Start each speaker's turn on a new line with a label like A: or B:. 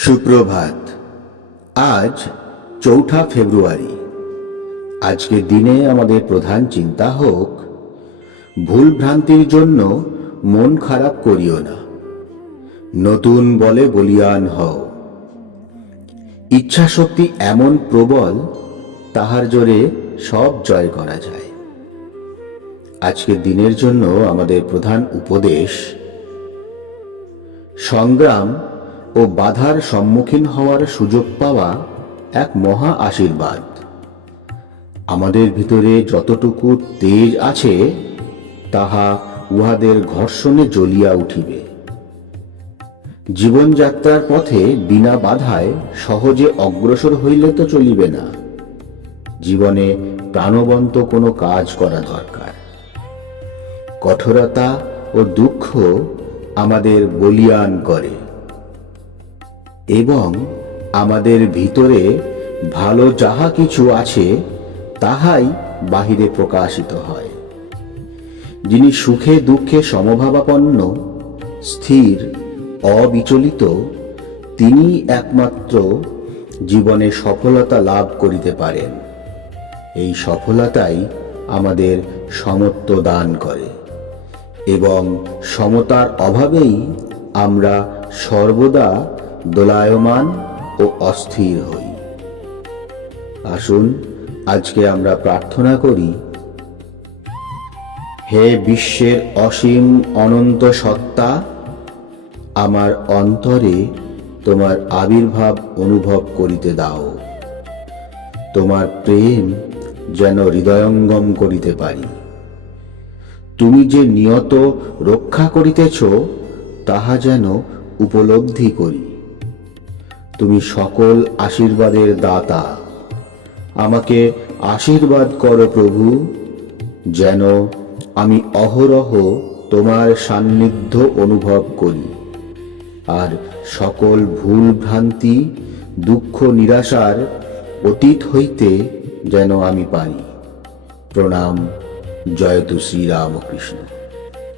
A: সুপ্রভাত। আজ চৌঠা ফেব্রুয়ারি। আজকের দিনে আমাদের প্রধান চিন্তা হোক, ভুল ভ্রান্তির জন্য মন খারাপ করিও না। নতুন বলে বলিয়ান হও। ইচ্ছাশক্তি এমন প্রবল, তাহার জোরে সব জয় করা যায়। আজকের দিনের জন্য আমাদের প্রধান উপদেশ, সংগ্রাম ও বাধার সম্মুখীন হওয়ার সুযোগ পাওয়া এক মহা আশীর্বাদ। আমাদের ভিতরে যতটুকু তেজ আছে, তাহা উহাদের ঘর্ষণে জ্বলিয়া উঠিবে। জীবনযাত্রার পথে বিনা বাধায় সহজে অগ্রসর হইলে তো চলিবে না। জীবনে প্রাণবন্ত কোনো কাজ করা দরকার। কঠোরতা ও দুঃখ আমাদের বলিয়ান করে। এবং আমাদের ভিতরে ভালো যাহা কিছু আছে, তাহাই বাহিরে প্রকাশিত হয়। যিনি সুখে দুঃখে সমভাবাপন্ন, স্থির, অবিচলিত, তিনি একমাত্র জীবনে সফলতা লাভ করিতে পারেন। এই সফলতাই আমাদের সমত্ব দান করে এবং সমতার অভাবেই আমরা সর্বদা দোলায়মান ও অস্থির হই। আসুন, আজকে আমরা প্রার্থনা করি, হে বিশ্বের অসীম অনন্ত সত্তা, আমার অন্তরে তোমার আবির্ভাব অনুভব করিতে দাও। তোমার প্রেম যেন হৃদয়ঙ্গম করিতে পারি। তুমি যে নিয়ত রক্ষা করিতেছ, তাহা যেন উপলব্ধি করি। তুমি সকল আশীর্বাদের দাতা। আমাকে আশীর্বাদ করো প্রভু, যেন আমি অহরহ তোমার সান্নিধ্য অনুভব করি। আর সকল ভুল ভ্রান্তি দুঃখ, নিরাশার অতীত হইতে যেন আমি পারি। প্রণাম জয়তু শ্রীরামকৃষ্ণ।